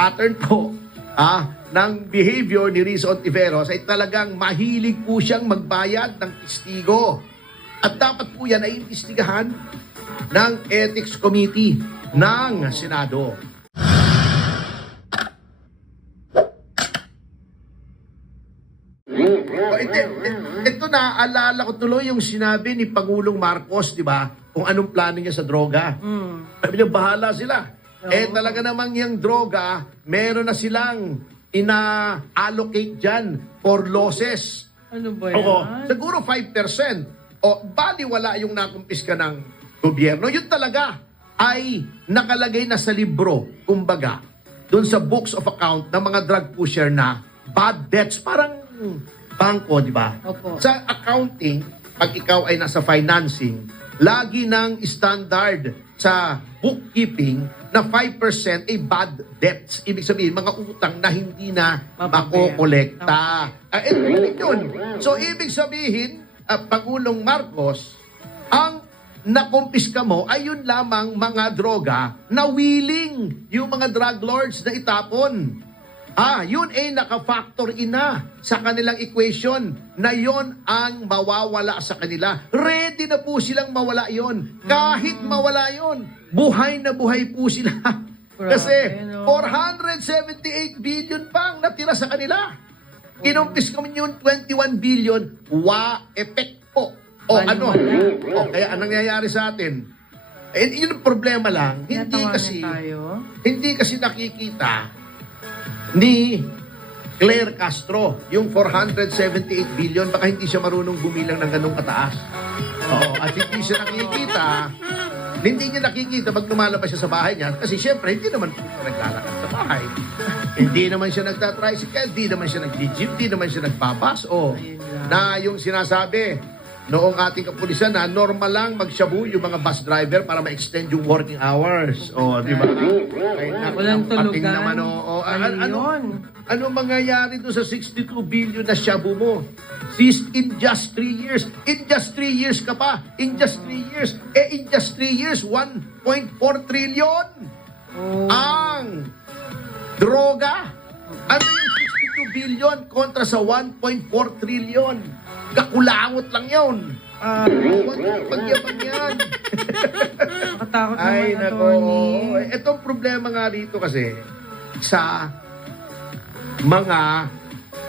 pattern po ng behavior ni Rizzo Ontiveros ay talagang mahilig po siyang magbayad ng testigo. At dapat po yan ay imbestigahan ng Ethics Committee ng Senado. Ito naaalala ko tuloy yung sinabi ni Pangulong Marcos, di ba? Kung anong plano niya sa droga. Sabi niya, bahala sila. Talaga namang yung droga, meron na silang ina-allocate dyan for losses. Ano ba yan? Oo, siguro 5%. O, bali wala yung nakumpiska ng gobyerno. Yun talaga ay nakalagay na sa libro, kumbaga, doon sa books of account ng mga drug pusher na bad debts. Parang bangko, di ba? Opo. Sa accounting, pag ikaw ay nasa financing, lagi ng standard sa bookkeeping na 5% ay bad debts. Ibig sabihin, mga utang na hindi na makokolekta. Yun. So, ibig sabihin, Pangulong Marcos, ang nakumpiska mo ay yun lamang mga droga na willing yung mga drug lords na itapon. Yun ay naka-factor in na sa kanilang equation na yon ang mawawala sa kanila. Ready na po silang mawala yon. Kahit mawala yon, buhay na buhay po sila. Kasi 478 billion pang natira sa kanila. Kinumpis kami yun 21 billion, epekto. Kaya anong nangyayari sa atin? Yun ang problema lang. Hindi kasi nakikita ni Claire Castro, yung 478 billion, baka hindi siya marunong bumilang ng ganung kataas. At hindi niya nakikita pag lumalabas siya sa bahay niya, kasi syempre, hindi naman po siya naglalakad sa bahay. Hindi naman siya nagtatricycle, hindi naman siya nag-gym, hindi naman siya nagbabas. Na yung sinasabi noong ating kapulisan na normal lang mag-shabu yung mga bus driver para ma-extend yung working hours. Di ba? Walang tulugan. Naman, ano mangyayari doon sa 62 billion na shabu mo? In just 3 years. In just 3 years ka pa. In just 3 years. In just 3 years, 1.4 trillion ang droga. Ano yung 62 billion kontra sa 1.4 trillion? Kakulangot lang yun. Pagyabang yan. Nakatakot Ay, naman, nako. attorney. Itong problema nga rito kasi sa mga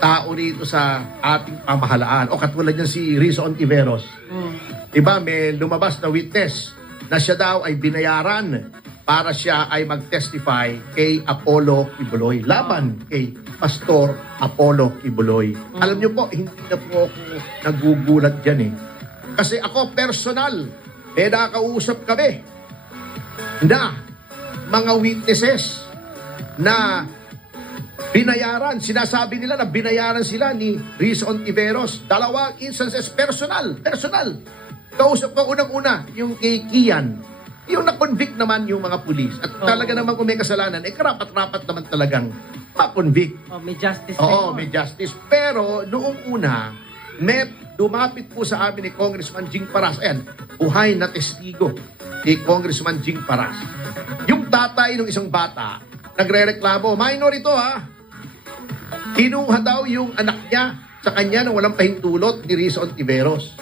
tao rito sa ating pamahalaan. O katulad niyan si Rizzo Ontiveros. Diba, may lumabas na witness na siya daw ay binayaran para siya ay mag-testify kay Apollo Kibuloy. Laban kay Pastor Apollo Kibuloy. Alam niyo po, hindi na po ako nagugulat dyan Kasi ako personal, may nakakausap kami na mga witnesses na binayaran. Sinasabi nila na binayaran sila ni Rizzo Ontiveros. 2 instances personal. Kausap ko unang-una yung kay Kian. Yung na-convict naman yung mga pulis. At talaga naman kung may kasalanan, karapat-rapat naman talagang ma-convict. May justice. May justice. Pero noong una, may dumapit po sa amin ni Congressman Jing Paras. Ayan, buhay na testigo ni Congressman Jing Paras. Yung tatay ng isang bata, nagre-reklamo, minor ito kinuha daw yung anak niya sa kanya nang walang pahintulot ni Rizzo Ontiveros.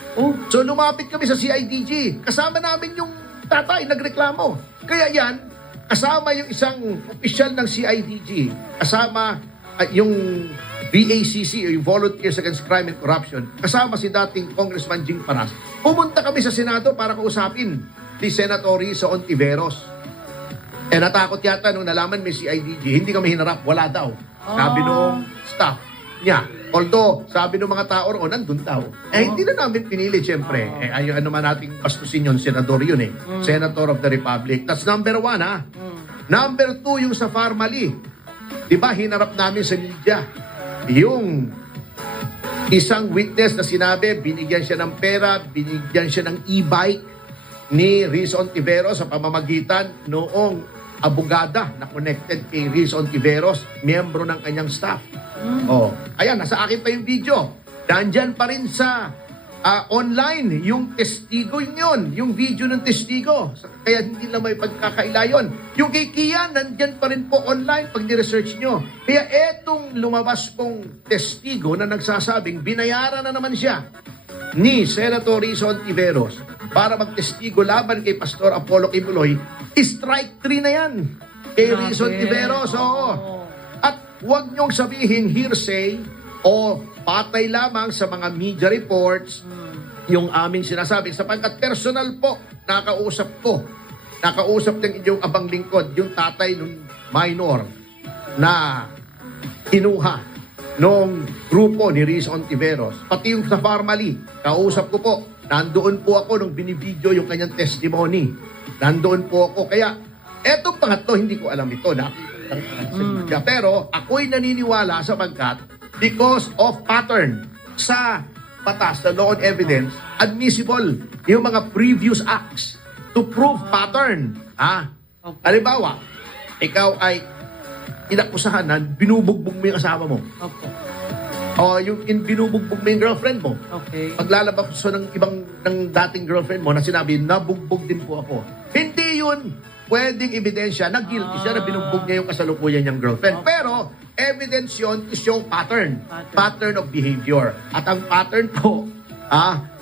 So lumapit kami sa CIDG. Kasama namin yung tatay, nagreklamo. Kaya yan, kasama yung isang opisyal ng CIDG, kasama yung VACC, yung Volunteers Against Crime and Corruption, kasama si dating Congressman Jing Paras. Pumunta kami sa Senado para kausapin ni Senator Rizzo Ontiveros. Natakot yata nung nalaman may CIDG, hindi kami hinarap, wala daw. Sabi nung staff niya. Although, sabi ng mga tao roon, nandun daw. Hindi na namin pinili, siyempre. Ano man nating bastusin yun, senador yun Senator of the Republic. That's number 1, Number 2, yung sa Farmally. Diba, hinarap namin sa media. Yung isang witness na sinabi, binigyan siya ng pera, binigyan siya ng e-bike ni Rizzo Ontiveros sa pamamagitan noong abogada na connected kay Rizzo Ontiveros, miyembro ng kanyang staff. Ayan, nasa akin pa yung video. Nandyan pa rin sa online yung testigo yun, yung video ng testigo. Kaya hindi lang may pagkakaila yun. Yung kay Kian, nandyan pa rin po online pag ni-research nyo. Kaya etong lumabas pong testigo na nagsasabing binayaran na naman siya ni Senator Risa Hontiveros para magtestigo laban kay Pastor Apollo Kibuloy, strike 3 na yan kay Grabe. Risa Hontiveros. Oo. At huwag niyong sabihin hearsay o patay lamang sa mga media reports yung aming sinasabi. Sapagkat personal po, nakausap ng inyong abang lingkod, yung tatay ng minor na kinuha nung grupo ni Risa Hontiveros. Pati yung sa Farmally, kausap ko po, nandoon po ako nung binibidyo yung kanyang testimony. Nandoon po ako. Kaya, etong pangatlo, hindi ko alam ito. Nakita lang sa media. Pero, ako'y naniniwala sapagkat because of pattern sa batas, the law on evidence, admissible yung mga previous acts to prove pattern. Okay. Halimbawa, ikaw ay inakusahan na binubugbog mo yung asawa mo. Opo. O yung binubugbog mo yung girlfriend mo. Okay. Paglalabas ko ng dating girlfriend mo na sinabi, nabugbog din po ako. Hindi yun pwedeng ebidensya na guilty siya na binugbog niya yung kasalukuyan niyang girlfriend. Pero, evidence yun to show pattern. Pattern of behavior. At ang pattern po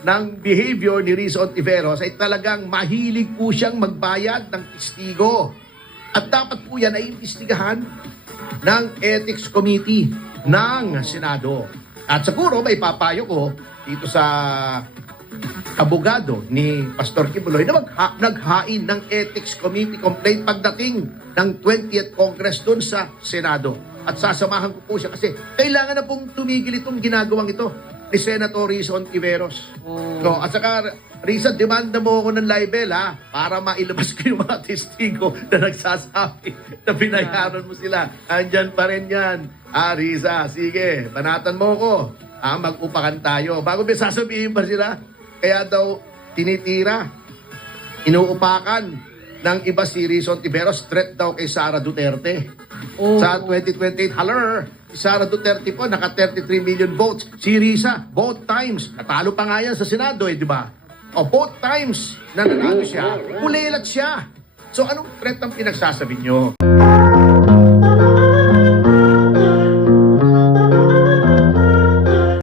ng behavior ni Risa Hontiveros ay talagang mahilig po siyang magbayad ng testigo. At dapat po yan ay imbestigahan ng Ethics Committee ng Senado. At siguro may papayo ko dito sa abogado ni Pastor Kibuloy na naghain ng Ethics Committee complaint pagdating ng 20th Congress doon sa Senado. At sasamahan ko po siya kasi kailangan na pong tumigil itong ginagawang ito ni Senator Risa Hontiveros. Oh. So, at saka, Risa, demanda mo ako ng libel para mailabas ko yung mga testigo na nagsasabi na binayaran mo sila. Andyan pa rin yan. Risa, sige, banatan mo ko. Mag-upakan tayo. Bago may sasabihin pa sila, kaya daw tinitira, inuupakan ng iba si Risa Hontiveros, threat daw kay Sara Duterte. Oh. Sa 2028, si Sara Duterte po, naka 33 million votes. Si Risa, both times. Natalo pa nga yan sa Senado, di ba? O, both times na nanalo siya, ulilat siya. So, anong threat ang pinagsasabi nyo?